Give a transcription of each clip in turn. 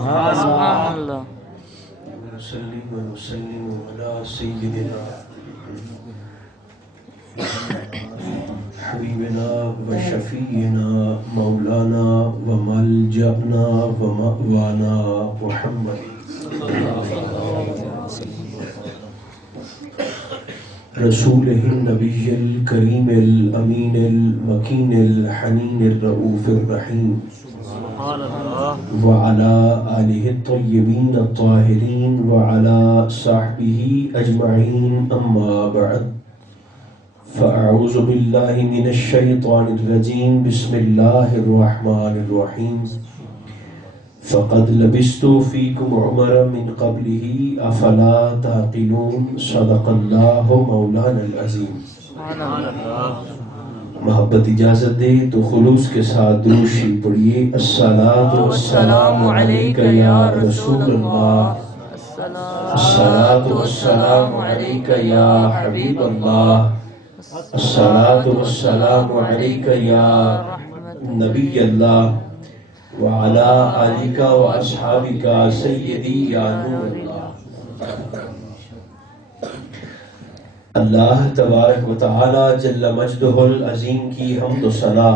سبحان اللہ. وسلم وسلم على سيدنا حبيبنا وشفينا مولانا وملجأنا ومأوانا محمد رسوله النبي الكريم الأمين المكين الحنين الرؤوف الرحيم وعلى آله الطيبين الطاهرين وعلى صحبه أجمعين أما بعد فأعوذ بالله من الشيطان الرجيم بسم الله الرحمن الرحيم فقد لبثت فيكم عمرا من قبله أفلا تعقلون صدق الله مولانا العظيم. محبت اجازت دے تو خلوص کے ساتھ درود شریف پڑھیے. الصلاۃ والسلام علیک یا رسول اللہ، الصلاۃ والسلام علیک یا حبیب اللہ، الصلاۃ والسلام علیک یا نبی اللہ وعلی آلک و اصحابک سیدی یا نور اللہ. اللہ تبارک و تعالی جل مجدہ العظیم کی حمد و ثنا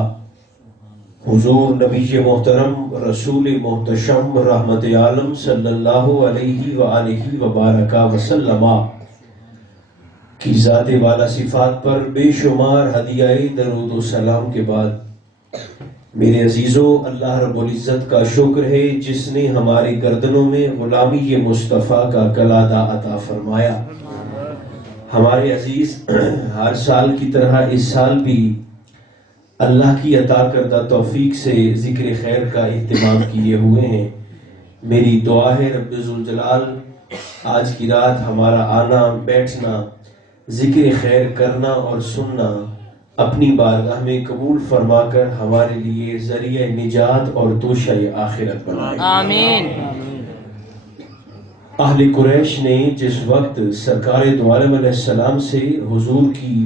حضور نبی محترم رسول محتشم رحمت عالم صلی اللہ علیہ وآلہ وبارک وسلم کی ذات والا صفات پر بے شمار ہدیہ درود و سلام کے بعد میرے عزیزوں، اللہ رب العزت کا شکر ہے جس نے ہمارے گردنوں میں غلامی مصطفیٰ کا کلادہ عطا فرمایا. ہمارے عزیز ہر سال کی طرح اس سال بھی اللہ کی عطا کردہ توفیق سے ذکر خیر کا اہتمام کیے ہوئے ہیں. میری دعا ہے رب ذوالجلال آج کی رات ہمارا آنا بیٹھنا ذکر خیر کرنا اور سننا اپنی بارگاہ میں قبول فرما کر ہمارے لیے ذریعہ نجات اور توشہ آخرت بنائے. آمین. اہل قریش نے جس وقت سرکار دو عالم علیہ السلام سے حضور کی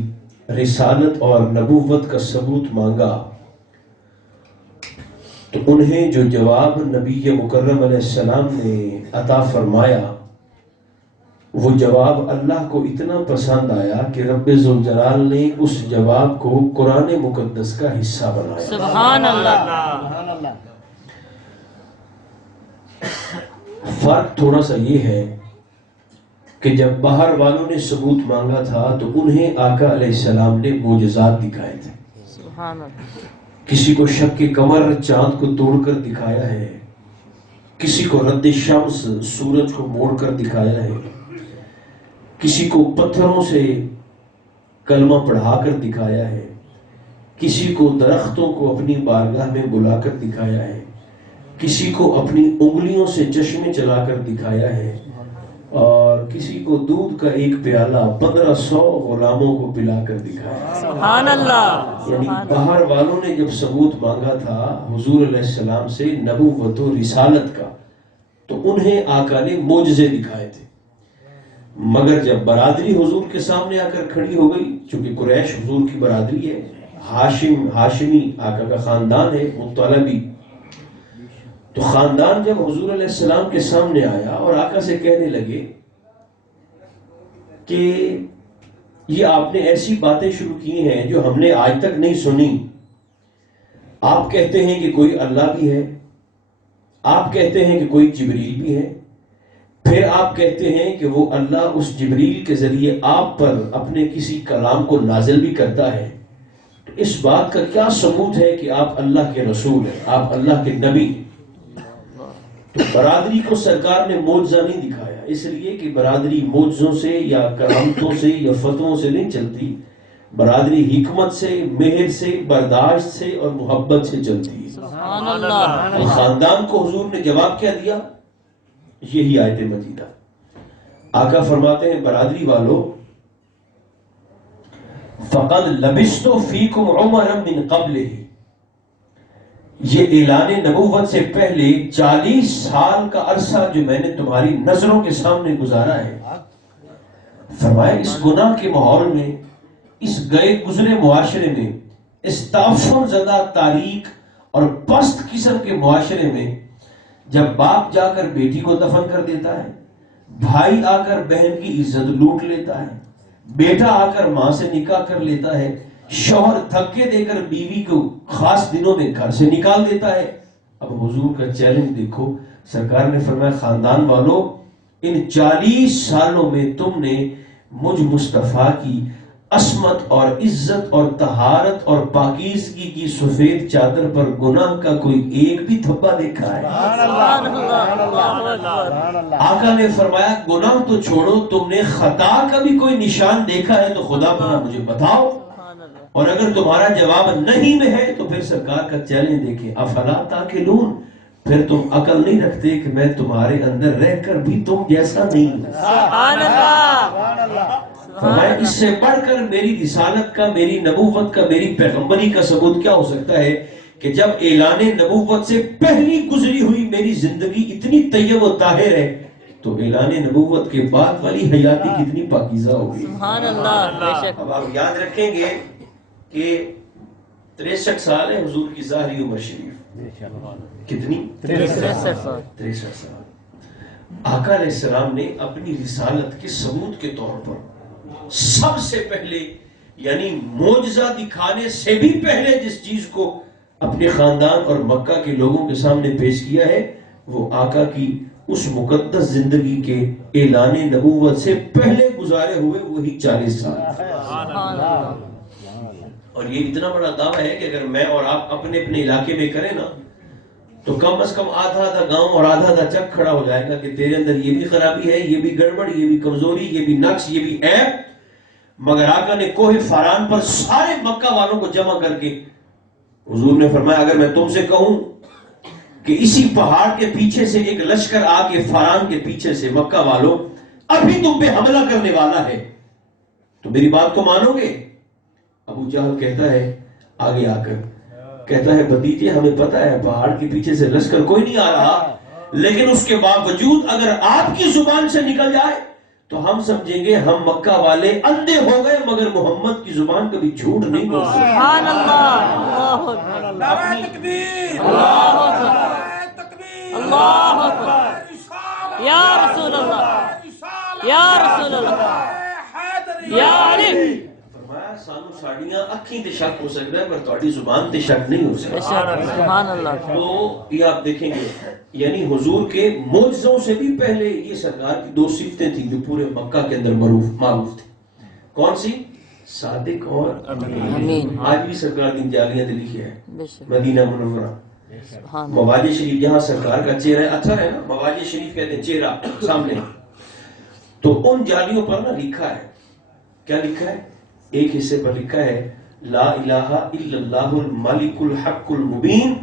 رسالت اور نبوت کا ثبوت مانگا تو انہیں جو جواب نبی مکرم علیہ السلام نے عطا فرمایا وہ جواب اللہ کو اتنا پسند آیا کہ رب ذوالجلال نے اس جواب کو قرآن مقدس کا حصہ بنایا. سبحان اللہ. فرق تھوڑا سا یہ ہے کہ جب باہر والوں نے ثبوت مانگا تھا تو انہیں آقا علیہ السلام نے معجزات دکھائے تھے. سبحان اللہ. کسی کو شق قمر چاند کو توڑ کر دکھایا ہے، کسی کو رد شمس سورج کو موڑ کر دکھایا ہے، کسی کو پتھروں سے کلمہ پڑھا کر دکھایا ہے، کسی کو درختوں کو اپنی بارگاہ میں بلا کر دکھایا ہے، کسی کو اپنی انگلیوں سے چشمے چلا کر دکھایا ہے، اور کسی کو دودھ کا ایک پیالہ 1500 غلاموں کو پلا کر دکھایا. سبحان اللہ. یعنی باہر والوں نے جب ثبوت مانگا تھا حضور علیہ السلام سے نبوت و رسالت کا تو انہیں آقا نے معجزے دکھائے تھے. مگر جب برادری حضور کے سامنے آ کر کھڑی ہو گئی، چونکہ قریش حضور کی برادری ہے، ہاشمی آقا کا خاندان ہے، مطلبی، تو خاندان جب حضور علیہ السلام کے سامنے آیا اور آقا سے کہنے لگے کہ یہ آپ نے ایسی باتیں شروع کی ہیں جو ہم نے آج تک نہیں سنی. آپ کہتے ہیں کہ کوئی اللہ بھی ہے، آپ کہتے ہیں کہ کوئی جبریل بھی ہے، پھر آپ کہتے ہیں کہ وہ اللہ اس جبریل کے ذریعے آپ پر اپنے کسی کلام کو نازل بھی کرتا ہے. تو اس بات کا کیا ثبوت ہے کہ آپ اللہ کے رسول ہیں، آپ اللہ کے نبی ہیں؟ تو برادری کو سرکار نے معجزہ نہیں دکھایا، اس لیے کہ برادری معجزوں سے یا کرامتوں سے یا فتووں سے نہیں چلتی، برادری حکمت سے، مہر سے، برداشت سے اور محبت سے چلتی ہے. سبحان اللہ. خاندان کو حضور نے جواب کیا دیا؟ یہی آیت مجیدہ. آقا فرماتے ہیں برادری والو فقد لبثت فیکم عمرا من قبلہ، یہ اعلان نبوت سے پہلے 40 سال کا عرصہ جو میں نے تمہاری نظروں کے سامنے گزارا ہے. فرمایا اس گناہ کے ماحول میں، اس گئے گزرے معاشرے میں، اس تعفن زدہ تاریک اور پست قسم کے معاشرے میں جب باپ جا کر بیٹی کو دفن کر دیتا ہے، بھائی آ کر بہن کی عزت لوٹ لیتا ہے، بیٹا آ کر ماں سے نکاح کر لیتا ہے، شوہر دھکے دے کر بیوی کو خاص دنوں میں گھر سے نکال دیتا ہے۔ اب حضور کا چیلنج دیکھو، سرکار نے فرمایا خاندان والوں، ان 40 سالوں میں تم نے مجھ مصطفیٰ کی عصمت اور عزت اور طہارت اور پاکیزگی کی سفید چادر پر گناہ کا کوئی ایک بھی دھبا دیکھا ہے؟ سبحان اللہ، اللہ اکبر۔ آقا نے فرمایا گناہ تو چھوڑو، تم نے خطا کا بھی کوئی نشان دیکھا ہے تو خدا بنا مجھے بتاؤ، سبحان اللہ۔ اور اگر تمہارا جواب نہیں میں ہے تو پھر سرکار کا چیلنج دیکھیں، افلا تاکلون، پھر تم عقل نہیں رکھتے کہ میں تمہارے اندر رہ کر بھی تم جیسا نہیں ہوں؟ سبحان اللہ، فرمایا اس سے بڑھ کر میری رسالت کا، میری نبوت کا، میری پیغمبری کا ثبوت کیا ہو سکتا ہے کہ جب اعلان نبوت سے پہلی گزری ہوئی میری زندگی اتنی طیب و طاہر ہے تو اعلان نبوت کے بعد والی حیاتی کتنی پاکیزہ ہوگی۔ سبحان اللہ، بے شک۔ اب آپ یاد رکھیں گے کہ 63 سال ہے حضور کی ظاہری عمر شریف، کتنی؟ 63 سال۔ 63 سال۔ آقا علیہ السلام نے اپنی رسالت کے ثبوت کے طور پر سب سے پہلے، یعنی معجزہ دکھانے سے بھی پہلے جس چیز کو اپنے خاندان اور مکہ کے لوگوں کے سامنے پیش کیا ہے وہ آقا کی اس مقدس زندگی کے اعلان نبوت سے پہلے گزارے ہوئے وہی 40 سال۔ سبحان اللہ۔ اور یہ اتنا بڑا دعویٰ ہے کہ اگر میں اور آپ اپنے اپنے علاقے میں کریں نا تو کم از کم آدھا گاؤں اور آدھا چک کھڑا ہو جائے گا کہ تیرے اندر یہ بھی خرابی ہے، یہ بھی گڑبڑ، یہ بھی کمزوری، یہ بھی نقص، یہ بھی عیب۔ مگر آقا نے کوہ فاران پر سارے مکہ والوں کو جمع کر کے حضور نے فرمایا اگر میں تم سے کہوں کہ اسی پہاڑ کے پیچھے سے ایک لشکر آ کے فاران کے پیچھے سے مکہ والوں ابھی تم پہ حملہ کرنے والا ہے تو میری بات کو مانو گے؟ ابو جہل کہتا ہے آگے آ کر کہتا ہے بھتیجے ہمیں پتا ہے پہاڑ کے پیچھے سے لشکر کوئی نہیں آ رہا، لیکن اس کے باوجود اگر آپ کی زبان سے نکل جائے تو ہم سمجھیں گے ہم مکہ والے اندھے ہو گئے، مگر محمد کی زبان کبھی جھوٹ نہیں بول سکتی۔ سبحان اللہ، اللہ اکبر، نعرہ تکبیر، اللہ اکبر، نعرہ تکبیر، اللہ اکبر، یا رسول اللہ، یا رسول اللہ، یا علی۔ فرمایا سانو ساڑیاں اکھیں تے شک ہو سکتا ہے پر تہاڈی زبان تے شک نہیں ہو بے سکتا۔ شک، سبحان اللہ۔ تو یہ آپ دیکھیں گے یعنی حضور کے معجزوں سے بھی پہلے یہ سرکار کی 2 صفتیں تھیں جو پورے مکہ کے اندر معروف تھی۔ کون سی؟ صادق اور امین۔ آج بھی سرکار کی جالیاں لکھی ہے بے شک، مدینہ منورہ، سبحان اللہ۔ مواج شریف جہاں سرکار کا چہرہ اثر ہے نا، مواج شریف کہتے ہیں چہرہ سامنے، تو ان جالیوں پر نا لکھا ہے، کیا لکھا ہے؟ ایک حصے پر لکھا ہے لا الہ الا اللہ الملک الحق المبین،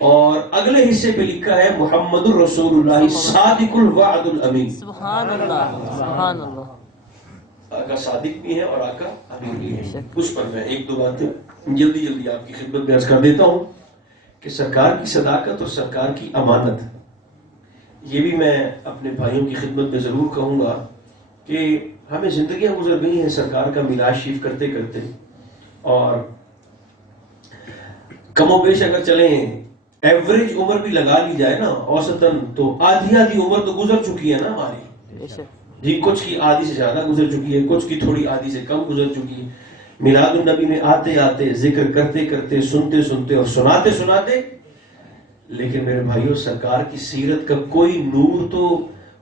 اور اگلے حصے پہ لکھا ہے محمد الرسول اللہ صادق الوعد الامین۔ سبحان اللہ، سبحان اللہ۔ آقا صادق بھی ہے اور آقا امین بھی ہے۔ اس پر میں 1-2 باتیں جلدی آپ کی خدمت میں عرض کر دیتا ہوں کہ سرکار کی صداقت اور سرکار کی امانت، یہ بھی میں اپنے بھائیوں کی خدمت میں ضرور کہوں گا کہ ہمیں زندگیاں گزر گئی ہیں سرکار کا میلاد شریف کرتے کرتے، اور کم و بیش اگر چلیں ایوریج عمر بھی لگا لی جائے نا اوسطاً تو آدھی عمر تو گزر چکی ہے نا ہماری بے شک، جی، کچھ کی آدھی سے زیادہ گزر چکی ہے، کچھ کی تھوڑی آدھی سے کم گزر چکی ہے۔ میلاد النبی میں آتے آتے، ذکر کرتے کرتے، سنتے سنتے اور سناتے سناتے، لیکن میرے بھائیوں سرکار کی سیرت کا کوئی نور تو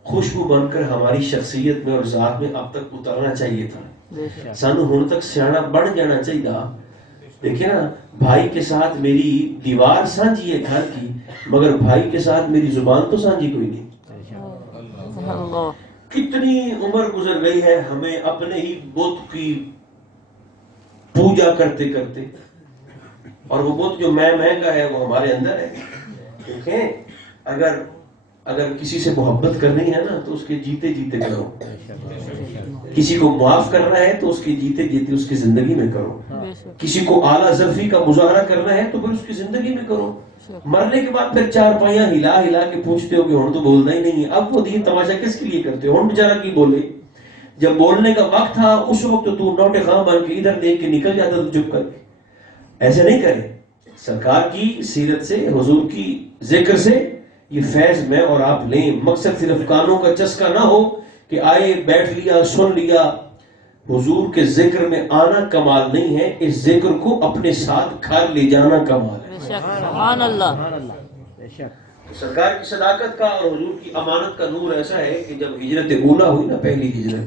خوشبو بن کر ہماری شخصیت میں اور ذات میں اب تک اترنا چاہیے تھا۔ بے شک، سانو ہن تک سیاڑا بن جانا چاہیے۔ دیکھیں نا، بھائی کے ساتھ میری دیوار سانجھی ہے گھر کی، مگر بھائی کے ساتھ میری زبان تو سانجھی کوئی نہیں۔ اللہ، کتنی عمر گزر گئی ہے ہمیں اپنے ہی بت کی پوجا کرتے کرتے، اور وہ بت جو میں کا ہے وہ ہمارے اندر ہے۔ دیکھیں اگر کسی سے محبت کرنی ہے نا تو اس کے جیتے جیتے کرو، کسی کو معاف کرنا ہے تو اس کے جیتے جیتے اس کی زندگی میں کرو، بے شک، کسی کو اعلیٰ ظرفی کا مظاہرہ کرنا ہے تو پھر اس کی زندگی میں کرو۔ مرنے کے بعد پھر 4 پائیاں ہلا کے پوچھتے ہو کہ ہن تو بولنا ہی نہیں ہے، اب وہ دین تماشا کس کے لیے کرتے ہو؟ ہن بیچارہ کی بولے؟ جب بولنے کا وقت تھا اس وقت تو نوٹے خاں بن کے ادھر دیکھ کے نکل جاتا تو چپ کر کے۔ ایسے نہیں کرے۔ سرکار کی سیرت سے، حضور کی ذکر سے یہ فیض میں اور آپ لیں. مقصد صرف کانوں کا چسکا نہ ہو کہ آئے بیٹھ لیا سن لیا. حضور کے ذکر میں آنا کمال نہیں ہے، اس ذکر کو اپنے ساتھ گھر لے جانا کمال ہے. بے شک. سبحان اللہ. سرکار کی صداقت کا اور حضور کی امانت کا نور ایسا ہے کہ جب ہجرت اولا ہوئی نا، پہلی ہجرت،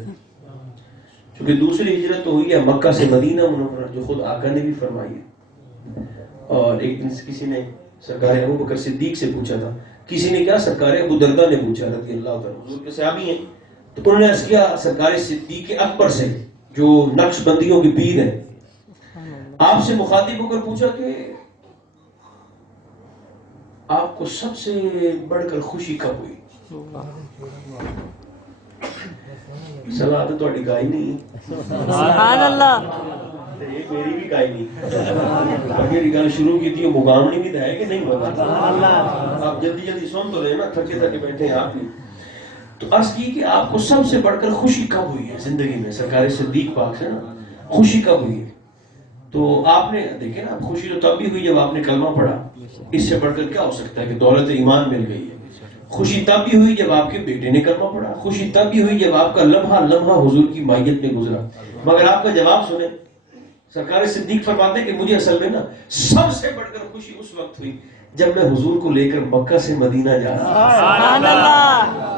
کیونکہ دوسری ہجرت تو ہوئی ہے مکہ سے مدینہ منورہ جو خود آقا نے بھی فرمائی ہے. اور ایک دن کسی نے سرکار ابو بکر صدیق سے پوچھا تھا، کسی نے کیا سرکار ابو دردہ نے پوچھا رضی اللہ تعالیٰ، حضور کے صحابی ہیں، تو انہوں نے عرض کیا سرکار صدیق اکبر سے جو نقش بندیوں کے پیر ہیں، آپ سے مخاطب ہو کر پوچھا کہ آپ کو سب سے بڑھ کر خوشی کب ہوئی؟ سلا تو تھوڑی گائی نہیں، سبحان اللہ. یہ میری بھی گائی نہیں. اگر گل شروع کی تھی مقام نہیں بھی ہے کہ نہیں ہوگا. آپ جلدی جلدی سن تو رہے نا، تھکے تھکے بیٹھے ہیں آپ بھی. تو عرض کی کہ آپ کو سب سے بڑھ کر خوشی کب ہوئی ہے زندگی میں؟ سرکار صدیق پاک سے نا خوشی کب ہوئی ہے؟ تو آپ نے دیکھیں نا، خوشی تو تب بھی ہوئی جب آپ نے کلمہ پڑھا. اس سے بڑھ کر کیا ہو سکتا ہے کہ دولت ایمان مل گئی ہے. خوشی تب بھی ہوئی جب آپ کے بیٹے نے کلمہ پڑھا. خوشی تب بھی ہوئی جب آپ کا لمحہ لمحہ حضور کی مائیت میں گزرا. مگر آپ کا جواب سنیں، سرکار صدیق فرماتے ہیں کہ مجھے اصل میں نا سب سے بڑھ کر خوشی اس وقت ہوئی جب میں حضور کو لے کر مکہ سے مدینہ جا رہا. سبحان اللہ.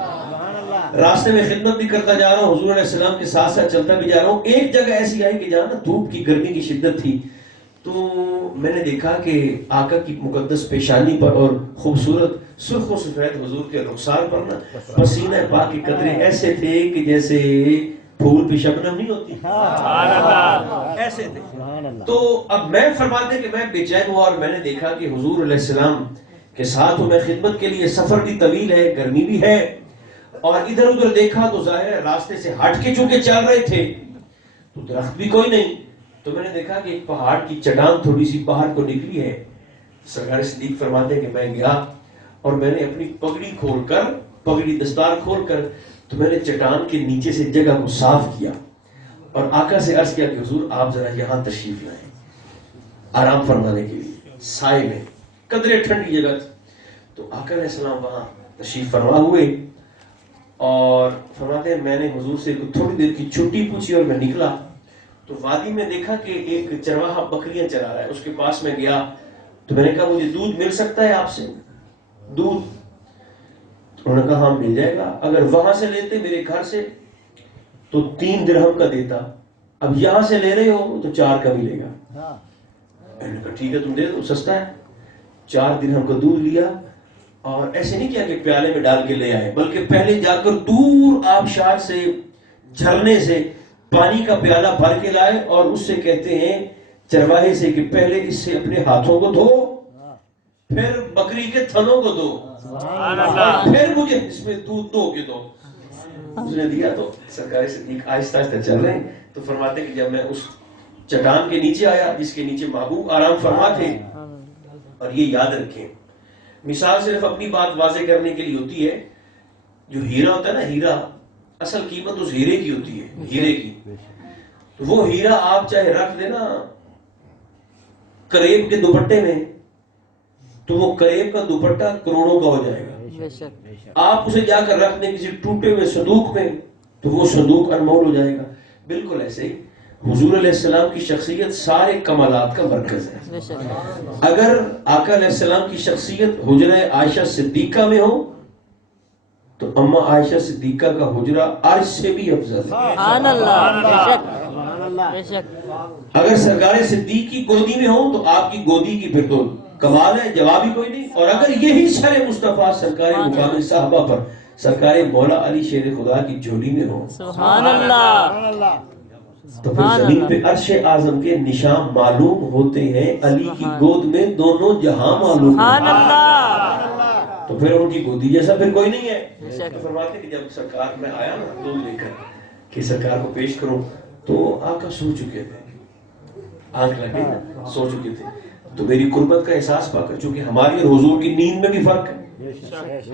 راستے میں خدمت بھی کرتا جا رہا ہوں، حضور علیہ السلام کے ساتھ ساتھ چلتا بھی جا رہا ہوں. ایک جگہ ایسی آئی کہ جہاں نا دھوپ کی گرمی کی شدت تھی، تو میں نے دیکھا کہ آقا کی مقدس پیشانی پر اور خوبصورت سرخ و سفید حضور کے رخسار پر نا پسینہ پاک کے قطرے ایسے تھے کہ جیسے پھول پہ شبنم نہیں ہوتی، ایسے تھے. تو اب میں فرماتے کہ میں بے چین ہوا اور میں نے دیکھا کہ حضور علیہ السلام کے ساتھ ہوں میں خدمت کے لیے. سفر بھی طویل ہے، گرمی بھی ہے، اور ادھر ادھر دیکھا تو ظاہر ہے راستے سے ہٹ کے چونکہ چل رہے تھے تو درخت بھی کوئی نہیں. تو میں نے دیکھا کہ ایک پہاڑ کی چٹان تھوڑی سی باہر کو نکلی ہے. سرکار صدیق فرماتے ہیں کہ میں گیا اور میں نے اپنی پگڑی کھول کر، پگڑی دستار کھول کر، تو میں نے چٹان کے نیچے سے جگہ کو صاف کیا اور آقا سے عرض کیا کہ حضور آپ ذرا یہاں تشریف لائیں آرام فرمانے کے لیے. سائے میں قدرے ٹھنڈی جگہ تھی. تو آقا علیہ السلام وہاں تشریف فرما ہوئے اور فرماتے ہیں میں نے حضور سے تھوڑی دیر کی چھٹی پوچھی اور میں نکلا تو وادی میں دیکھا کہ ایک چرواہا بکریاں چرا رہا ہے. اس کے پاس میں گیا تو میں نے کہا مجھے دودھ مل سکتا ہے آپ سے؟ دودھ؟ انہوں نے کہا ہاں مل جائے گا. اگر وہاں سے لیتے میرے گھر سے تو 3 درہم کا دیتا، اب یہاں سے لے رہے ہو تو 4 کا ملے گا. میں نے کہا ٹھیک ہے تم دے دو، سستا ہے. 4 درہم کا دودھ لیا اور ایسے نہیں کیا کہ پیالے میں ڈال کے لے آئے، بلکہ پہلے جا کر دور آبشار سے، جھرنے سے پانی کا پیالہ بھر کے لائے اور اس سے کہتے ہیں چرواہے سے کہ پہلے اس سے اپنے ہاتھوں کو دھو، پھر بکری کے تھنوں کو دو، پھر مجھے اس میں دودھ دو کے دو. اس نے دیا تو سرکار صدیق آہستہ آہستہ چل رہے ہیں. تو فرماتے کہ جب میں اس چٹان کے نیچے آیا جس کے نیچے محبوب آرام فرما تھے، اور یہ یاد رکھیں مثال صرف اپنی بات واضح کرنے کے لیے ہوتی ہے. جو ہیرا ہوتا ہے نا، ہیرا اصل قیمت اس ہیرے کی ہوتی ہے، ہیرے کی. تو وہ ہیرا آپ چاہے رکھ دینا کریب کے دوپٹے میں تو وہ کریب کا دوپٹہ کروڑوں کا ہو جائے گا. آپ اسے جا کر رکھ دیں کسی ٹوٹے ہوئے صندوق میں تو وہ صندوق انمول ہو جائے گا. بالکل ایسے ہی حضور علیہ السلام کی شخصیت سارے کمالات کا مرکز ہے. اگر آقا علیہ السلام کی شخصیت حجرہ عائشہ صدیقہ میں ہو تو اما عائشہ صدیقہ کا حجرہ عرش سے بھی افضل ہے. سبحان اللہ. بے شک. اگر سرکار صدیق کی گودی میں ہو تو آپ کی گودی کی پھر تو کمال ہے، جواب ہی کوئی نہیں. اور اگر یہی سر مصطفیٰ سرکار مقام صحابہ پر سرکار مولا علی شیر خدا کی جھولی میں ہو سبحان اللہ. تو پھر زمین پہ عرش اعظم کے نشان معلوم ہوتے ہیں. علی کی گود میں دونوں جہاں معلوم سبحان اللہ. تو پھر ان کی گودی جیسا پھر کوئی نہیں ہے. فرماتے کہ جب سرکار میں آیا نا دودھ لے کر کہ سرکار کو پیش کروں تو آقا سو چکے تھے، آنکھ لگے سو چکے تھے. تو میری قربت کا احساس پا کر، چونکہ ہماری اور حضور کی نیند میں بھی فرق ہے.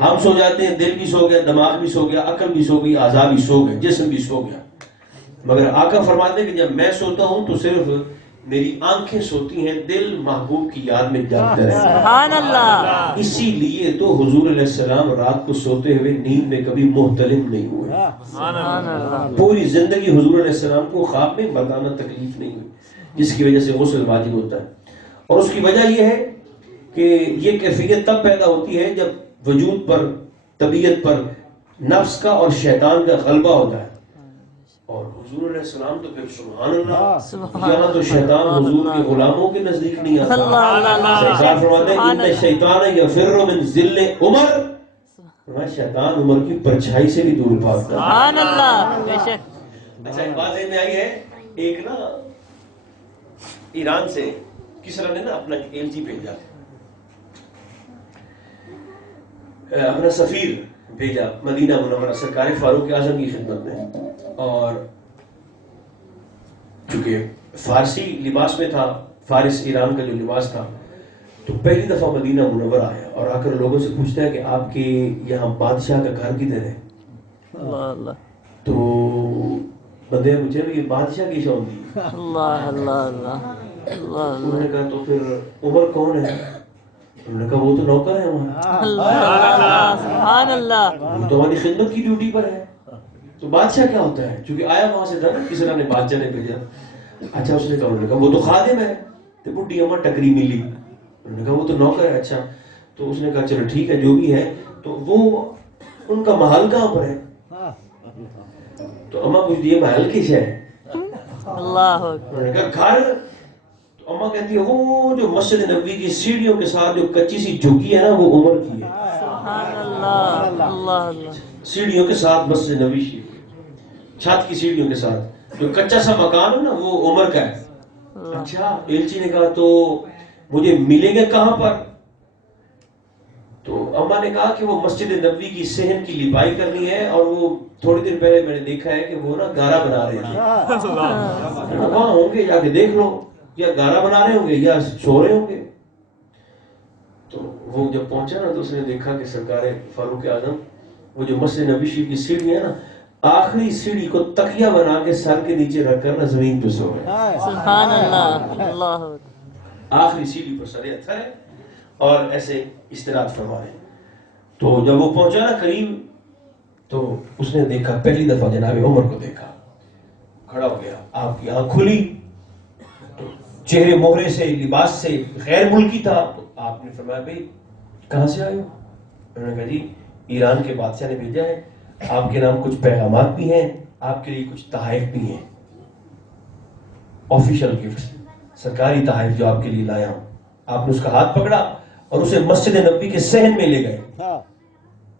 ہم سو جاتے ہیں، دل بھی سو گیا، دماغ بھی سو گیا، عقل بھی سو گئی، اعضاء بھی سو گئے، جسم بھی سو گیا. مگر آقا فرماتے ہیں کہ جب میں سوتا ہوں تو صرف میری آنکھیں سوتی ہیں، دل محبوب کی یاد میں جاگتا رہتا ہے۔ سبحان اللہ، اسی لیے تو حضور علیہ السلام رات کو سوتے ہوئے نیند میں کبھی محتلم نہیں ہوئے۔ سبحان اللہ، پوری زندگی حضور علیہ السلام کو خواب میں مردانہ تکلیف نہیں ہوئی، جس کی وجہ سے غسل واجب ہوتا ہے۔ اور اس کی وجہ یہ ہے کہ یہ کیفیت تب پیدا ہوتی ہے جب وجود پر، طبیعت پر نفس کا اور شیطان کا غلبہ ہوتا ہے۔ اور حضور علیہ السلام تو پھر سبحان اللہ، یہاں تو شیطان حضور کے غلاموں کے نزدیک نہیں آتا۔ سرکار فرماتے ہیں ان الشیطان یفر من ذل عمر، فرمایا شیطان عمر کی پرچھائی سے بھی دور بھاگتا ہے۔ سبحان اللہ، بے شک۔ اچھا ایک بات ذہن میں آئی ہے، ایک نا ایران سے کسرا نے نا اپنا ایل جی بھیجا، اپنا سفیر بھیجا مدینہ منورہ سرکار فاروق اعظم کی خدمت میں، اور چونکہ فارسی لباس میں تھا، فارس ایران کا جو لباس تھا، تو پہلی دفعہ مدینہ منورہ آیا اور آ کر لوگوں سے پوچھتا ہے کہ آپ کے یہاں بادشاہ کا گھر کدھر ہے؟ اللہ اللہ تو بندے مجھے بھی بادشاہ کی شان دی۔ اللہ اللہ اللہ اللہ انہوں نے کہا تو پھر عمر کون ہے؟ انہوں نے کہا وہ تو نوکر ہے وہاں، اللہ، سبحان اللہ، وہ تو ہماری خدمت کی ڈیوٹی پر ہے۔ تو بادشاہ کیا ہوتا ہے؟ چونکہ آیا وہاں سے تھا نا، کسی نے بادشاہ نے بھیجا۔ اچھا اس نے کہا، انہوں نے کہا وہ تو خادم ہے، تو بڈھی اماں ٹکری ملی۔ انہوں نے کہا وہ تو نوکر ہے۔ اچھا تو اس نے کہا چلو ٹھیک ہے جو بھی ہے، تو وہ ان کا محل کہاں پر ہے؟ تو اماں پوچھتی ہے محل کس ہے؟ اللہ انہوں نے کہا گھر۔ تو اماں کہتی ہے وہ جو مسجد نبوی کی سیڑھیوں کے ساتھ جو کچی سی جھکی ہے نا، وہ عمر کی ہے۔ سبحان اللہ، اللہ اللہ، سیڑھیوں کے ساتھ مسجد نبوی شریف، چھت کی سیڑھیوں کے ساتھ جو کچا سا مکان ہے نا، وہ عمر کا ہے۔ اچھا ایلچی نے کہا تو مجھے ملیں گے کہاں پر؟ تو اماں نے کہا کہ وہ مسجد نبوی کی صحن کی لپائی کرنی ہے، اور وہ تھوڑی دیر پہلے میں نے دیکھا ہے کہ وہ نا گارا بنا رہے تھے۔ وہاں ہوں گے، جا کے دیکھ لو، یا گارا بنا رہے ہوں گے یا سو رہے ہوں گے۔ تو وہ جب پہنچا نا تو اس نے دیکھا کہ سرکار فاروق اعظم وہ جو مسجد نبوی شریف کی سیڑھی ہے نا، آخری سیڑھی کو تکیہ بنا کے سر کے نیچے رکھ کر نا زمین پہ سو رہے، سبحان اللہ، اللہ، آخری سیڑھی پر سر اتھر ہے اور ایسے استراحت فرما رہے ہیں۔ تو جب وہ پہنچا نا قریب، تو اس نے دیکھا، پہلی دفعہ جناب عمر کو دیکھا، کھڑا ہو گیا، آپ کی آنکھ کھلی، تو چہرے مہرے سے، لباس سے غیر ملکی تھا۔ تو آپ نے فرمایا بھائی کہاں سے آئے ہو؟ انہوں نے کہا جی ایران کے بادشاہ نے بھیجا ہے، آپ کے نام کچھ پیغامات بھی ہیں، آپ کے لیے کچھ تحائف بھی ہیں، آفیشل گفٹس، سرکاری تحائف جو آپ کے لیے لایا ہوں۔ آپ نے اس کا ہاتھ پکڑا اور اسے مسجد نبوی کے صحن میں لے گئے،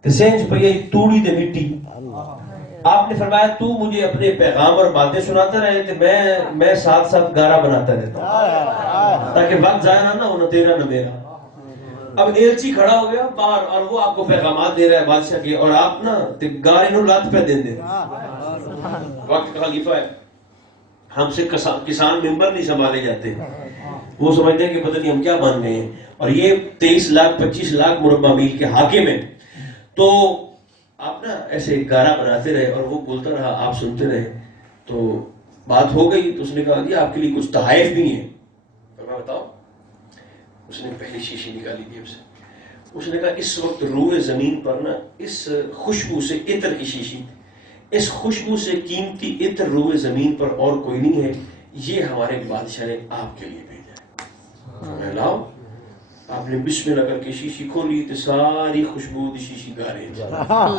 تے صحن پہ یہ توڑی تے مٹی۔ آپ نے فرمایا تو مجھے اپنے پیغام اور باتیں سناتا رہے تے میں ساتھ ساتھ گارا بناتا رہتا، تاکہ وقت ضائع نہ ہو، نہ تیرا نہ میرا۔ اب ایلچی کھڑا ہو گیا باہر، اور وہ آپ کو پیغامات دے رہا ہے بادشاہ کے، اور آپ نا گارے نو لات پہ دے دے۔ وقت کا خلیفہ ہے، ہم سے کسان ممبر نہیں سنبھالے جاتے، وہ سمجھتے ہیں کہ پتہ نہیں ہم کیا بن گئے ہیں، اور یہ 23 لاکھ 25 لاکھ مربع میل کے حاکم ہیں۔ تو آپ نا ایسے گارا بناتے رہے اور وہ بولتا رہا، آپ سنتے رہے۔ تو بات ہو گئی تو اس نے کہا جی آپ کے لیے کچھ تحائف بھی ہیں۔ تو میں بتاؤ، اس نے پہلی شیشی نکالی جیب سے، اس نے کہا اس وقت روئے زمین پر نا اس خوشبو سے، عطر کی شیشی، اس خوشبو سے قیمتی عطر روئے زمین پر اور کوئی نہیں ہے، یہ ہمارے بادشاہ نے آپ کے لیے بھیجا ہے۔ میں لاؤ، آپ نے بسم اللہ کر کے شیشی کھولی تو ساری خوشبو دی شیشی گارے۔ سبحان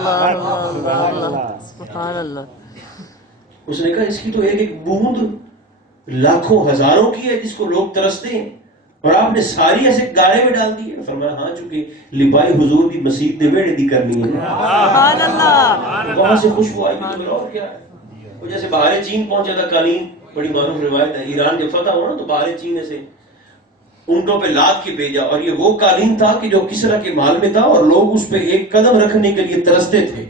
اللہ، اس نے کہا اس کی تو ایک ایک بوند لاکھوں ہزاروں کی ہے جس کو لوگ ترستے ہیں، اور آپ نے ساری ایسے گارے میں ڈال دی ہے۔ فرمایا ہاں چونکہ لپائی حضور دی مسجد نے میڑے دی کرنی ہے، سبحان اللہ، وہاں سے خوشبو آئی گی، تو اور کیا ہے۔ وہ جیسے باہر چین پہنچا تھا قالین، بڑی معروف روایت ہے، ایران جب فتح ہوا نا تو باہر چین سے اونٹوں پہ لاد کے بھیجا، اور یہ وہ قالین تھا کہ جو کسرا کے محل میں تھا، اور لوگ اس پہ ایک قدم رکھنے کے لیے ترستے تھے۔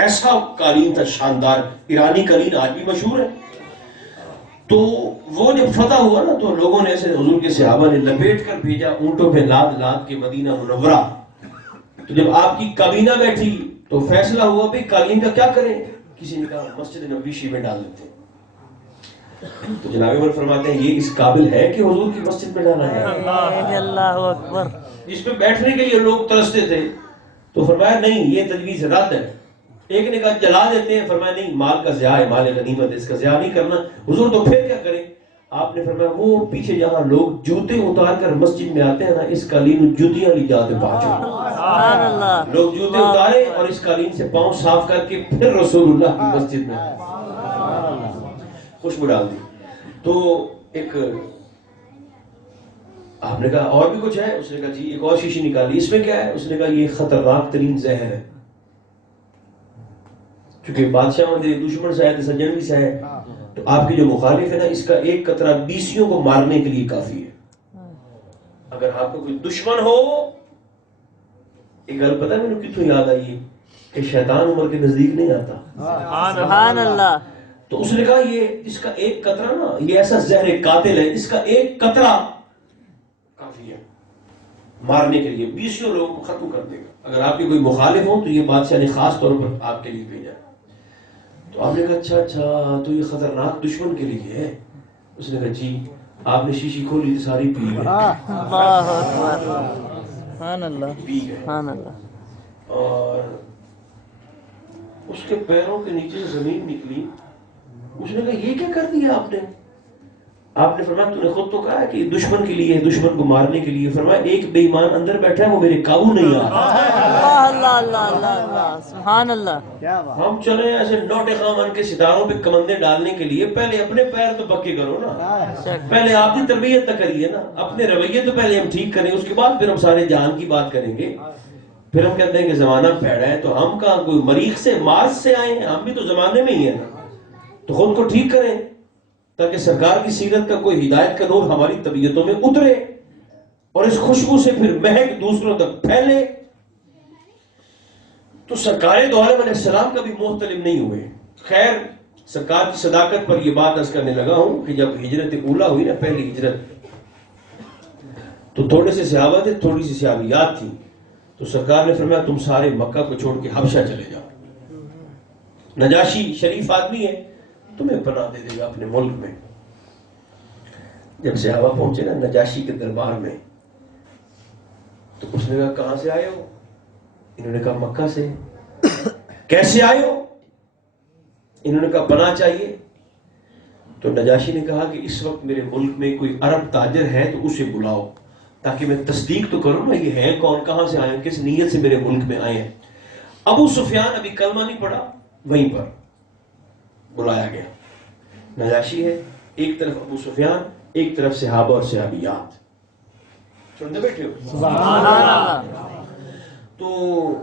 ایسا قالین تھا شاندار، ایرانی قالین آج بھی مشہور ہے۔ تو وہ جب فتح ہوا نا تو لوگوں نے ایسے حضور کے صحابہ نے لپیٹ کر بھیجا اونٹوں پہ لاد لاد کے مدینہ منورہ۔ تو جب آپ کی کابینہ بیٹھی تو فیصلہ ہوا بھی قالین کا کیا کریں؟ کسی نے کہا مسجد نبوی شریف میں ڈال دیتے ہیں۔ تو جناب عمر فرماتے ہیں یہ اس قابل ہے کہ حضور کی مسجد میں ڈالا جائے؟ اللہ اکبر. جس پہ بیٹھنے کے لیے لوگ ترستے تھے. تو فرمایا نہیں یہ تجویز رد ہے. ایک نے کہا جلا دیتے ہیں. فرمایا نہیں مال کا ضیاع ہے, مال غنیمت ہے, اس کا ضیاع نہیں کرنا. حضور تو پھر کیا کریں؟ آپ نے فرمایا وہ پیچھے جہاں لوگ جوتے اتار کر مسجد میں آتے ہیں نا, اس قالین جوتیاں لی جاتے پہنچو. سبحان اللہ. لوگ جوتے اتارے اور اس قالین سے پاؤں صاف کر کے پھر رسول اللہ کی مسجد میں خوشبو ڈال دی. تو ایک آپ نے کہا اور بھی کچھ ہے؟ اس نے کہا جی ایک اور شیشی نکالی. اس میں کیا ہے؟ اس نے کہا یہ خطرناک ترین زہر ہے. چونکہ بادشاہ دشمن سے ہے, سجن بھی سے ہے, تو آپ کے جو مخالف ہے نا, اس کا ایک قطرہ بیسیوں کو مارنے کے لیے کافی ہے. اگر آپ کو کوئی دشمن ہو, ایک گل پتہ ہے مجھے کتوں یاد آئی ہے کہ شیطان عمر کے نزدیک نہیں آتا. سبحان اللہ. تو اس نے کہا یہ اس کا ایک قطرہ نا, یہ ایسا زہر قاتل ہے, اس کا ایک قطرہ کافی ہے مارنے کے لیے, بیسیوں لوگوں کو ختم کر دے گا. اگر آپ کے کوئی مخالف ہو تو یہ بادشاہ نے خاص طور پر آپ کے لیے بھیجا. تو آپ نے کہا اچھا تو یہ خطرناک دشمن کے لیے ہے. اس نے کہا جی. آپ نے شیشی کھولی تو ساری پی گئی. اللہ اکبر. سبحان اللہ. پی گئے. سبحان اللہ. اور اس کے پیروں کے نیچے سے زمین نکلی. اس نے کہا یہ کیا کر دیا آپ نے؟ آپ نے فرمایا تو نے خود تو کہا ہے کہ دشمن کے لیے, دشمن کو مارنے کے لیے. فرمایا ایک بے ایمان اندر بیٹھا ہے, وہ میرے قابو نہیں آ رہا. اللہ اللہ اللہ اللہ. سبحان اللہ. ہم چلے ایسے نوٹے خامن کے ستاروں پہ کمندے ڈالنے کے لیے, پہلے اپنے پیر تو پکے کرو نا, پہلے آپ کی تربیت تو کریے نا, اپنے رویے تو پہلے ہم ٹھیک کریں, اس کے بعد پھر ہم سارے جہان کی بات کریں گے. پھر ہم کہتے ہیں کہ زمانہ پھیڑا ہے, تو ہم کہاں کوئی مریخ سے مارس سے آئے ہیں, ہم بھی تو زمانے میں ہی ہیں نا. تو خود کو ٹھیک کریں تاکہ سرکار کی سیرت کا کوئی ہدایت کا نور ہماری طبیعتوں میں اترے اور اس خوشبو سے پھر مہک دوسروں تک پھیلے. تو سرکار دو عالم علیہ السلام کبھی محتلم نہیں ہوئے. خیر سرکار کی صداقت پر یہ بات عرض کرنے لگا ہوں کہ جب ہجرت اولا ہوئی نا, پہلی ہجرت, تو تھوڑے سے صحابہ تھے, تھوڑی سی صحابیات تھی. تو سرکار نے فرمایا تم سارے مکہ کو چھوڑ کے حبشہ چلے جاؤ. نجاشی شریف آدمی ہے, تمہیں پناہ دے دے گا اپنے ملک میں. جب صحابہ پہنچے نا نجاشی کے دربار میں, تو اس نے کہا کہاں سے آئے ہو؟ انہوں نے کہا مکہ سے. کیسے آئے ہو؟ انہوں نے کہا پناہ چاہیے. تو نجاشی نے کہا کہ اس وقت میرے ملک میں کوئی عرب تاجر ہے تو اسے بلاؤ تاکہ میں تصدیق تو کروں نا یہ ہے کون, کہاں سے آئے ہیں, کس نیت سے میرے ملک میں آئے ہیں. ابو سفیان ابھی کلمہ نہیں پڑا, وہیں پر بلایا گیا. نجاشی ہے, ایک طرف ابو سفیان, ایک طرف صحابہ اور صحابیات. سنتے بیٹھے ہو؟ سبحان اللہ. تو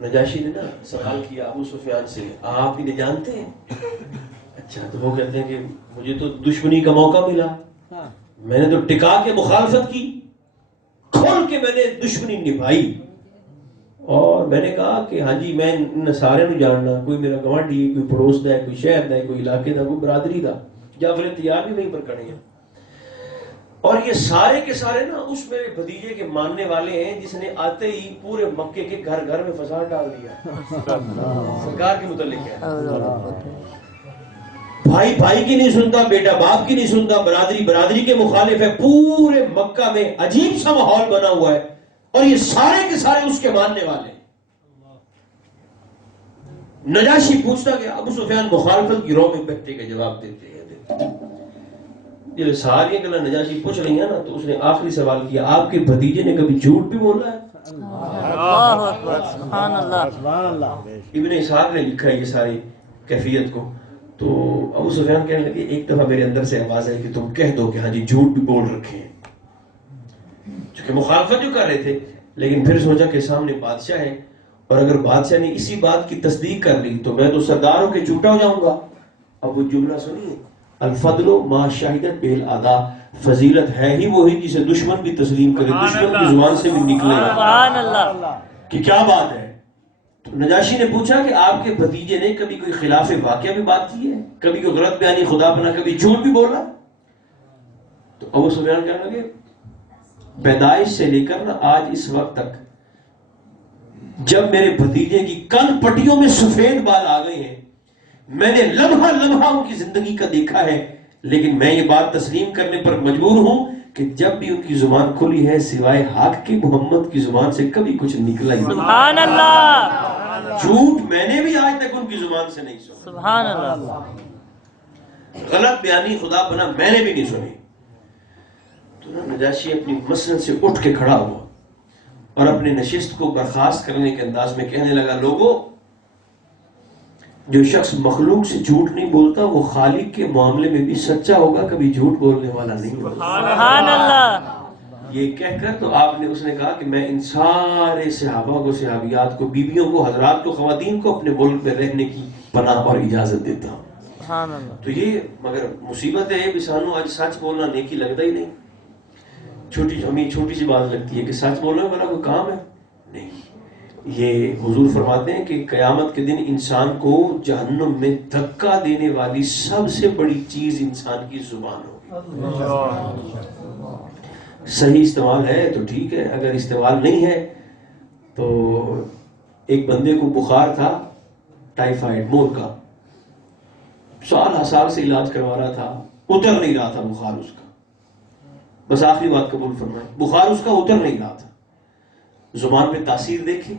نجاشی نے نا سوال کیا ابو سفیان سے, آپ انہیں جانتے ہیں؟ اچھا. تو وہ کہتے ہیں کہ مجھے تو دشمنی کا موقع ملا, میں نے تو ٹکا کے مخالفت کی, کھول کے میں نے دشمنی نبھائی, اور میں نے کہا کہ ہاں جی میں سارے نو جاننا, کوئی میرا گوانڈی ہے, کوئی پڑوس دا ہے, کوئی شہر دا ہے, کوئی علاقے دا, کوئی برادری دا. جعفر تیار بھی وہیں پر کھڑے ہیں. اور یہ سارے کے سارے نا اس میرے بھتیجے کے ماننے والے ہیں جس نے آتے ہی پورے مکے کے گھر گھر میں فساد ڈال دیا. سرکار کے متعلق ہے, بھائی بھائی کی نہیں سنتا, بیٹا باپ کی نہیں سنتا, برادری برادری کے مخالف ہے. پورے مکہ میں عجیب سا ماحول بنا ہوا ہے, اور یہ سارے کے سارے اس کے ماننے والے. نجاشی پوچھتا گیا, ابو سفیان مخالفت کی رو میں بیٹھے کے جواب دیتے ہیں. یہ ساری گلا نجاشی پوچھ رہی ہیں نا, تو اس نے آخری سوال کیا, آپ کے بھتیجے نے کبھی جھوٹ بھی بولا ہے؟ اللہ اکبر. سبحان اللہ. ابن اسحاق نے لکھا ہے یہ ساری کیفیت کو. تو ابو سفیان کہنے لگے ایک دفعہ میرے اندر سے آواز آئی کہ تم کہہ دو کہ ہاں جی جھوٹ بھی بول رکھے ہیں, چونکہ مخالفت جو کر رہے تھے. لیکن پھر سوچا کہ سامنے بادشاہ ہے, اور اگر بادشاہ نے اسی بات کی تصدیق کر لی تو میں تو سرداروں کے جھوٹا ہو جاؤں گا. اب وہ جملہ سنیے, الفضل ما شاہدت بالاعداء, فضیلت ہے ہی وہی جسے دشمن بھی تسلیم کرے, دشمن کی زبان سے بھی نکلے. سبحان اللہ. کہ کیا بات ہے. تو نجاشی نے پوچھا کہ آپ کے بھتیجے نے کبھی کوئی خلاف واقعہ بھی بات کی ہے, کبھی کوئی غلط بیانی خدا بنا, کبھی جھوٹ بھی بولا؟ تو ابو سفیان کہنے لگے پیدائش سے لے کر نا آج اس وقت تک جب میرے بھتیجے کی کن پٹیوں میں سفید بال آ گئے ہیں, میں نے لمحہ لمحہ ان کی زندگی کا دیکھا ہے, لیکن میں یہ بات تسلیم کرنے پر مجبور ہوں کہ جب بھی ان کی زبان کھلی ہے سوائے حق کے محمد کی زبان سے کبھی کچھ نکلا ہی نہیں. سبحان اللہ جھوٹ میں نے بھی آج تک ان کی زبان سے نہیں سنا. سبحان اللہ غلط بیانی خدا بنا میں نے بھی نہیں سنی. تو نجاشی اپنی مسند سے اٹھ کے کھڑا ہوا اور اپنے نشست کو برخاست کرنے کے انداز میں کہنے لگا, لوگوں, جو شخص مخلوق سے جھوٹ نہیں بولتا وہ خالق کے معاملے میں بھی سچا ہوگا, کبھی جھوٹ بولنے والا نہیں ہوگا. سبحان اللہ. یہ کہہ کر تو اس نے کہا کہ میں ان سارے صحابہ کو, صحابیات کو, بیویوں کو, حضرات کو, خواتین کو اپنے ملک میں رہنے کی پناہ اور اجازت دیتا ہوں. سبحان اللہ. تو یہ مگر مصیبت ہے بھی سانو آج سچ بولنا نیکی لگتا ہی نہیں. ہمیں چھوٹی سی بات لگتی ہے کہ سچ بولنا بڑا کوئی کام ہے نہیں. یہ حضور فرماتے ہیں کہ قیامت کے دن انسان کو جہنم میں دھکا دینے والی سب سے بڑی چیز انسان کی زبان ہوگی. صحیح استعمال ہے تو ٹھیک ہے, اگر استعمال نہیں ہے تو ایک بندے کو بخار تھا, ٹائیفائڈ مور کا, سال سے علاج کروا رہا تھا, اتر نہیں رہا تھا بخار اس کا. بس آخری بات قبول فرمائے, بخار اس کا اتر نہیں رہا تھا. زبان پہ تاثیر دیکھیں.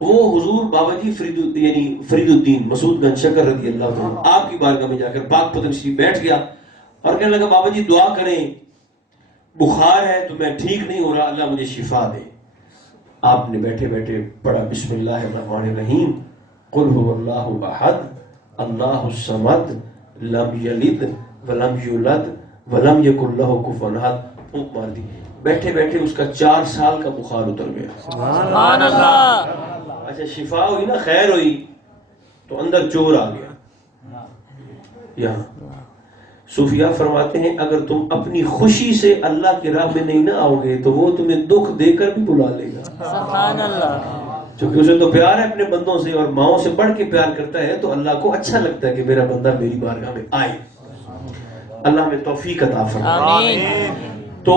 وہ حضور بابا جی فرید الدین مسعود گنج شکر رضی اللہ عنہ آپ کی بارگاہ میں جا کر پاک پتن شریف بیٹھ گیا اور کہنے لگا, بابا جی دعا کریں, بخار ہے تو میں ٹھیک نہیں ہو رہا, اللہ مجھے شفا دے. آپ نے بیٹھے بیٹھے پڑھا بسم اللہ الرحمن الرحیم, قل هو اللہ احد اللہ الصمد لم یلد ولم یولد ولم یکن لہ کفوا احد, پھونک مار دی. بیٹھے بیٹھے اس کا 4 سال کا بخار اتر گیا. سبحان اللہ. اچھا شفا ہوئی نا, خیر ہوئی, تو اندر چور آ گیا. یہاں صوفیاء فرماتے ہیں اگر تم اپنی خوشی سے اللہ کی راہ میں نہیں نہ آؤ گے تو وہ تمہیں دکھ دے کر بھی بلا لے گا. سبحان اللہ. چونکہ اسے تو پیار ہے اپنے بندوں سے, اور ماؤں سے بڑھ کے پیار کرتا ہے, تو اللہ کو اچھا لگتا ہے کہ میرا بندہ میری بارگاہ میں آئے. اللہ ہمیں توفیق عطا فرمائے. آمین. تو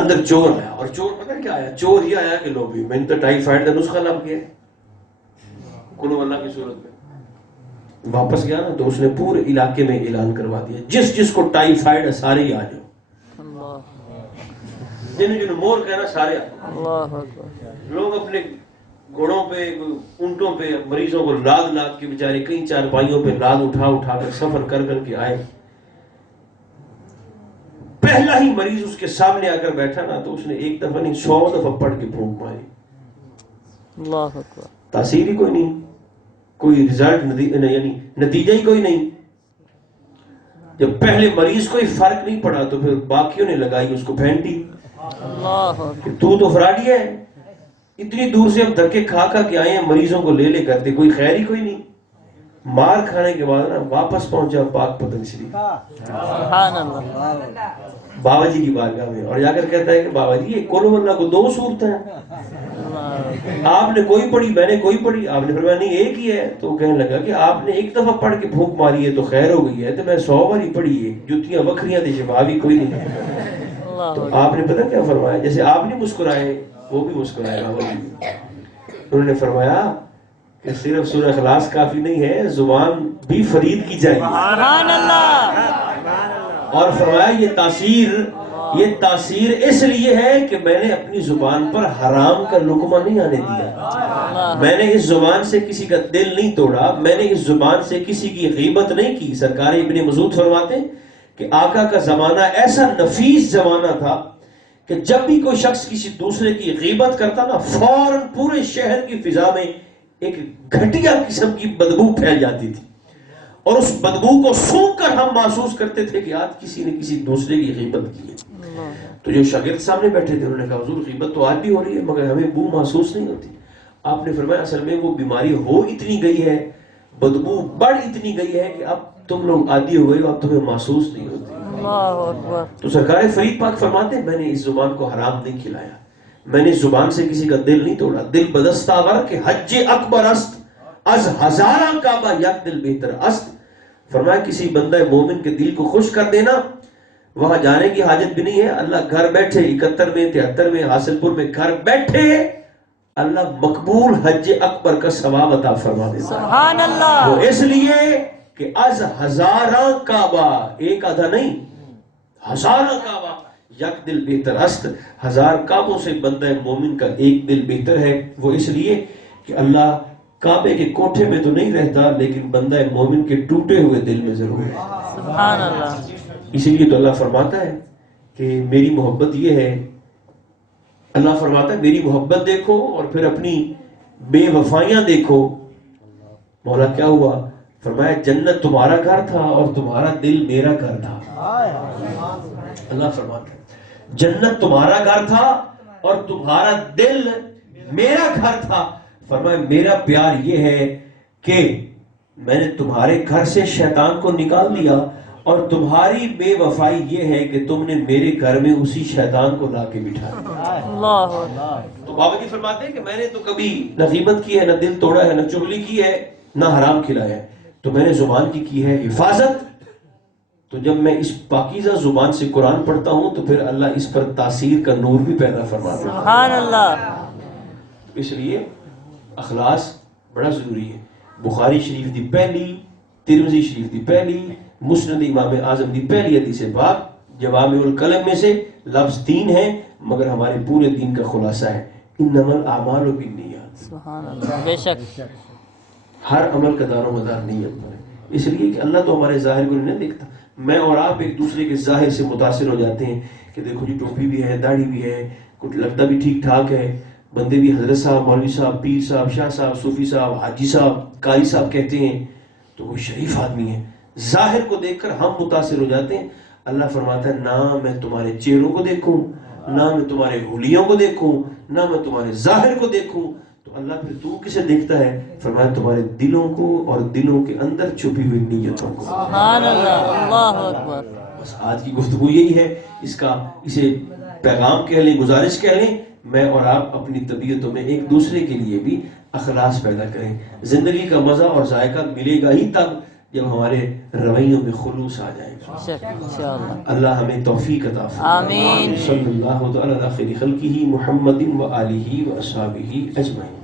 اندر چور آیا, اور چور پتہ کیا آیا, چور یہ آیا کہ لو بھی میں نے تو ٹائیفائڈ کا نسخہ لب گیا کلو اللہ کی صورت میں. واپس گیا نا تو اس نے پورے علاقے میں اعلان کروا دیا, جس جس کو ٹائیفائڈ ہے سارے ہی آ جاؤ, جنہوں مور کہنا سارے آ. اللہ اکبر. لوگ اپنے گھوڑوں پہ, اونٹوں پہ مریضوں کو لاد لاد کے بیچارے کئی چارپائیوں پہ لاد اٹھا کر سفر کر کے آئے. پہلا ہی مریض اس کے سامنے آ کر بیٹھا نا تو اس نے ایک دفعہ نہیں 100 دفعہ پڑھ کے پھونک ماری. اللہ اکبر. تاثیر ہی کوئی نہیں, کوئی رزلٹ یعنی نتیجہ ہی کوئی نہیں. جب پہلے مریض کو ہی فرق نہیں پڑا تو پھر باقیوں نے لگائی اس کو پھینٹی. اللہ اکبر. تو فراڈی ہے, اتنی دور سے اب دھکے کھا کے آئے ہیں مریضوں کو لے کرتے, کوئی خیر ہی کوئی نہیں. مار کھانے کے بعد نا واپس پہنچا پاک پتن شریف سبحان اللہ. بابا جی کی بارگاہ میں, اور جا کر کہتا ہے کہ بابا جی یہ قل اللہ کو 2 صورتیں ہیں, آپ نے کوئی پڑھی میں نے کوئی پڑھی. آپ نے فرمایا نہیں ایک ہی ہے. تو کہنے لگا کہ آپ نے ایک دفعہ پڑھ کے پھونک ماری ہے تو خیر ہو گئی ہے, تو میں 100 بار ہی پڑھی ہے, جتیاں بکریاں تھی, شفا بھی کوئی نہیں. تو آپ نے پتہ کیا فرمایا, جیسے آپ نہیں مسکرائے وہ بھی مسکرائے. بابا جی انہوں نے فرمایا کہ صرف سورہ اخلاص کافی نہیں ہے, زبان بھی فرید کی جائے. سبحان اللہ. اور فرمایا یہ تاثیر اس لیے ہے کہ میں نے اپنی زبان پر حرام کا لقمہ نہیں آنے دیا, میں نے اس زبان سے کسی کا دل نہیں توڑا, میں نے اس زبان سے کسی کی غیبت نہیں کی. سرکار ابن مسعود فرماتے ہیں کہ آقا کا زمانہ ایسا نفیس زمانہ تھا کہ جب بھی کوئی شخص کسی دوسرے کی غیبت کرتا نا فوراً پورے شہر کی فضا میں ایک گھٹیا قسم کی بدبو پھیل جاتی تھی, اور اس بدبو کو سونگھ کر ہم محسوس کرتے تھے کہ آج کسی نے کسی دوسرے کی غیبت کی ہے. تو جو شاگرد سامنے بیٹھے تھے انہوں نے کہا حضور غیبت تو آج بھی ہو رہی ہے مگر ہمیں بو محسوس نہیں ہوتی. آپ نے فرمایا اصل میں وہ بیماری ہو اتنی گئی ہے, بدبو بڑھ اتنی گئی ہے کہ اب تم لوگ عادی ہو گئے ہو, اب تمہیں محسوس نہیں ہوتی. اللہ اکبر. تو سرکار فرید پاک فرماتے ہیں میں نے اس زبان کو حرام نہیں کھلایا, میں نے اس زبان سے کسی کا دل نہیں توڑا. دل بدستاور کہ حج اکبر است از ہزارہ کعبہ یک دل بہتر است. فرمایا کسی بندہ مومن کے دل کو خوش کر دینا وہاں جانے کی حاجت بھی نہیں ہے. اللہ گھر بیٹھے 71 میں 73 میں حاصل پور میں گھر بیٹھے اللہ مقبول حج اکبر کا ثواب عطا فرما دیتا. سبحان اللہ. وہ اس لیے کہ کہ از ہزاراں کعبہ، ایک آدھا نہیں، ہزاراں کعبہ یک دل بہتر است، ہزار کعبوں سے بندہ مومن کا ایک دل بہتر ہے۔ وہ اس لیے کہ اللہ کعبے کے کوٹھے میں تو نہیں رہتا، لیکن بندہ مومن کے ٹوٹے ہوئے دل میں ضرور ہے۔ سبحان اللہ۔ اسی لیے تو اللہ فرماتا ہے کہ میری محبت یہ ہے، اللہ فرماتا ہے میری محبت دیکھو اور پھر اپنی بے وفائیاں دیکھو۔ مولا کیا ہوا؟ فرمایا جنت تمہارا گھر تھا اور تمہارا دل میرا گھر تھا۔ اللہ فرماتا ہے جنت تمہارا گھر تھا اور تمہارا دل میرا گھر تھا۔ فرمایا میرا پیار یہ ہے کہ میں نے تمہارے گھر سے شیطان کو نکال دیا، اور تمہاری بے وفائی یہ ہے کہ تم نے میرے گھر میں اسی شیطان کو لا کے بٹھایا۔ اللہ اکبر۔ تو بابا جی فرماتے ہیں کہ میں نے تو کبھی نہ غیبت کی ہے، نہ دل توڑا ہے، نہ چغلی کی ہے، نہ حرام کھلایا ہے، تو میں نے زبان کی ہے حفاظت۔ تو جب میں اس پاکیزہ زبان سے قرآن پڑھتا ہوں تو پھر اللہ اس پر تاثیر کا نور بھی پیدا فرماتا ہے۔ سبحان اللہ۔ اس لیے اخلاص بڑا ضروری ہے۔ بخاری شریف دی پہلی، ترمذی شریف دی پہلی، مسند امام اعظم دی پہلی حدیث پاک، جوامع الکلم میں سے لفظ 3 ہیں، مگر ہمارے پورے دین کا خلاصہ ہے انما الاعمال بالنیات۔ سبحان اللہ، بے شک۔ ہر عمل کا دار و مدار نیت پر ہے۔ اس لیے کہ اللہ تو ہمارے ظاہر کو نہیں دیکھتا۔ میں اور آپ ایک دوسرے کے ظاہر سے متاثر ہو جاتے ہیں کہ دیکھو جی ٹوپی بھی ہے، داڑھی بھی ہے، کچھ لگتا بھی ٹھیک ٹھاک ہے، بندے بھی حضرت صاحب، مولوی صاحب، پیر صاحب، شاہ صاحب، صوفی صاحب، حاجی صاحب، قاری صاحب کہتے ہیں تو وہ شریف آدمی ہے۔ ظاہر کو دیکھ کر ہم متاثر ہو جاتے ہیں۔ اللہ فرماتا ہے نہ میں تمہارے چہروں کو دیکھوں، نہ میں تمہارے حلیوں کو دیکھوں، نہ میں تمہارے ظاہر کو دیکھوں، تو اللہ پھر تو کسے دیکھتا ہے؟ فرمایا تمہارے دلوں کو اور دلوں کے اندر چھپی ہوئی نیتوں کو۔ سبحان اللہ، اللہ اکبر۔ بس آج کی گفتگو یہی ہے، اسے پیغام کہہ لیں، گزارش کہہ لیں، میں اور آپ اپنی طبیعتوں میں ایک دوسرے کے لیے بھی اخلاص پیدا کریں۔ زندگی کا مزہ اور ذائقہ ملے گا ہی تب جب ہمارے رویوں میں خلوص آ جائے گا۔ انشاءاللہ۔ اللہ ہمیں توفیق عطا فرمائے۔ آمین۔ صلی اللہ تعالی علی خیر خلقہ محمد و آلہ و اصحابہ اجمعین۔